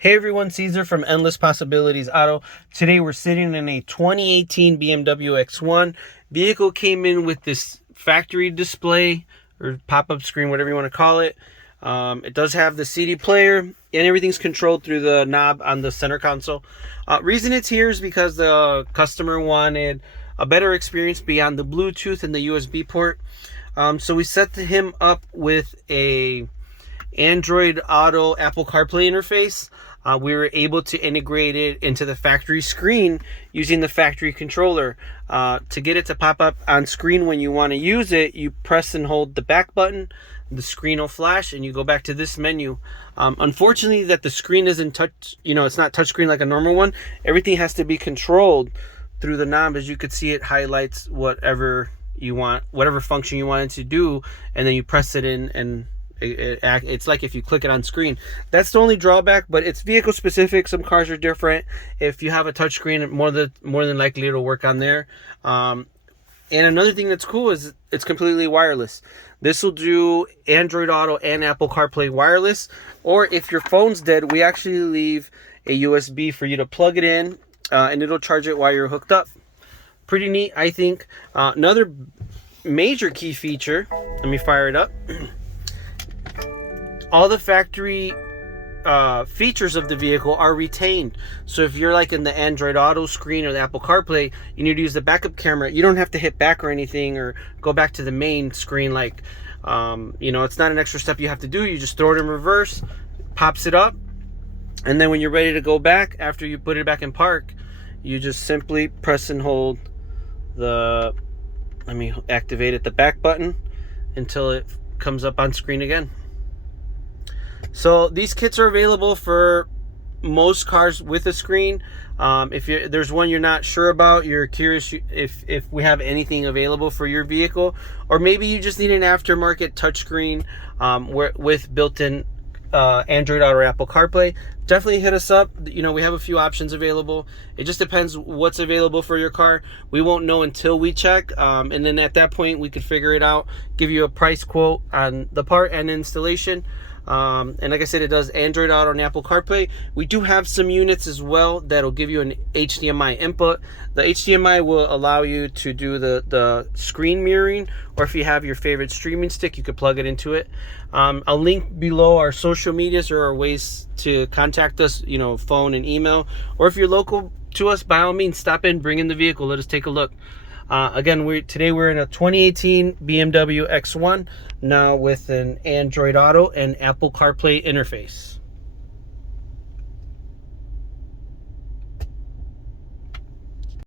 Hey everyone, Caesar from Endless Possibilities Auto. Today we're sitting in a 2018 BMW X1. Vehicle came in with this factory display or pop-up screen, whatever you want to call it. It does have the CD player and everything's controlled through the knob on the center console. Reason it's here is because the customer wanted a better experience beyond the Bluetooth and the USB port. So we set him up with a Android Auto Apple CarPlay interface. We were able to integrate it into the factory screen using the factory controller. To get it to pop up on screen when you want to use it, you press and hold the back button, the screen will flash, and you go back to this menu. Unfortunately, that the screen isn't touch, it's not touch screen like a normal one. Everything has to be controlled through the knob. As you could see, it highlights whatever you want, whatever function you want it to do, and then you press it in and it's like if you click it on screen. That's the only drawback, but it's vehicle specific. Some cars are different. If you have a touch screen, more than likely it'll work on there. And another thing that's cool is it's completely wireless. This will do Android Auto and Apple CarPlay wireless, or if your phone's dead, we actually leave a USB for you to plug it in, and it'll charge it while you're hooked up. Pretty neat, I think. Another major key feature, let me fire it up. All the factory features of the vehicle are retained. So if you're like in the Android Auto screen or the Apple CarPlay, you need to use the backup camera. You don't have to hit back or anything or go back to the main screen. Like, it's not an extra step you have to do. You just throw it in reverse, pops it up, and then when you're ready to go back, after you put it back in park, you just simply press and hold the, let me activate it, the back button until it comes up on screen again. So these kits are available for most cars with a screen. If there's one you're not sure about, you're curious if we have anything available for your vehicle, or maybe you just need an aftermarket touchscreen with built-in Android Auto or Apple CarPlay, definitely hit us up. We have a few options available. It just depends what's available for your car. We won't know until we check, and then at that point we could figure it out, give you a price quote on the part and installation. And like I said, it does Android Auto and Apple CarPlay. We do have some units as well that'll give you an HDMI input. The HDMI will allow you to do the screen mirroring, or if you have your favorite streaming stick, you could plug it into it. I'll link below our social medias or our ways to contact us, phone and email. Or if you're local to us, by all means, stop in, bring in the vehicle, let us take a look. Again, today we're in a 2018 BMW X1, now with an Android Auto and Apple CarPlay interface.